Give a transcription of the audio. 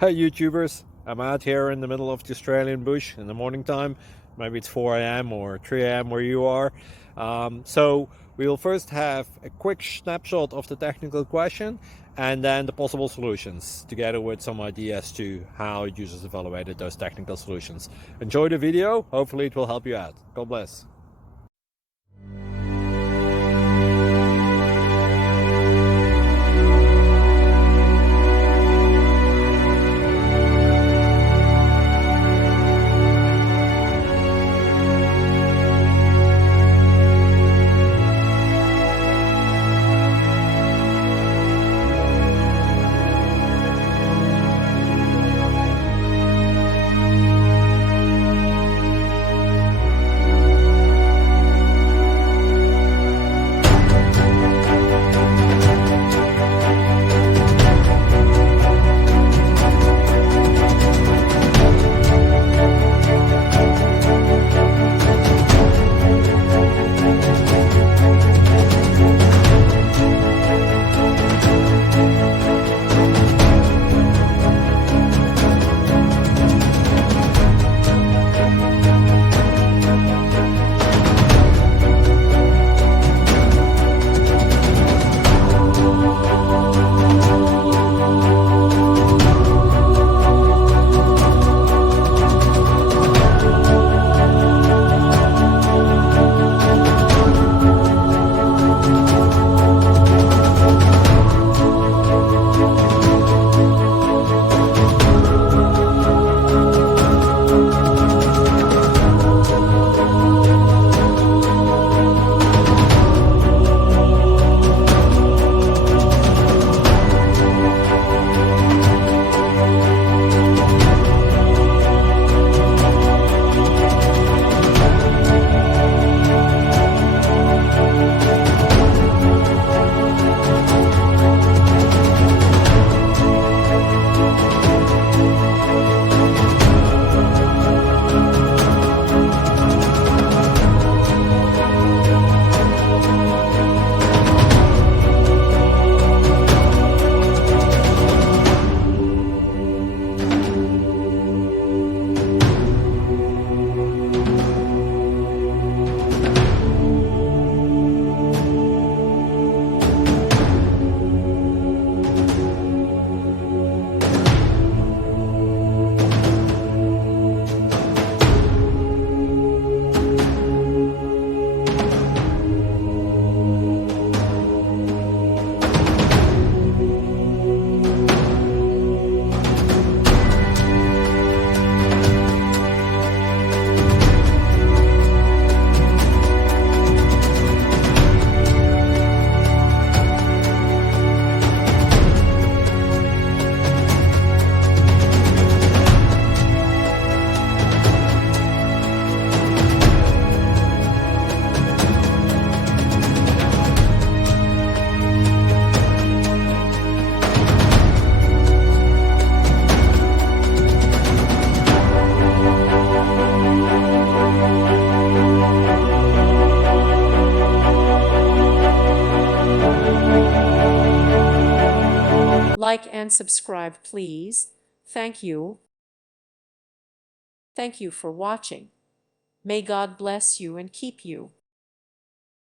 Hey YouTubers, I'm out here in the middle of the Australian bush in the morning time. Maybe it's 4 a.m. or 3 a.m. where you are. So we'll first have a quick snapshot of the technical question and then the possible solutions, together with some ideas to how users evaluated those technical solutions. Enjoy the video, hopefully it will help you out. God bless. Like and subscribe, please. Thank you. Thank you for watching. May God bless you and keep you.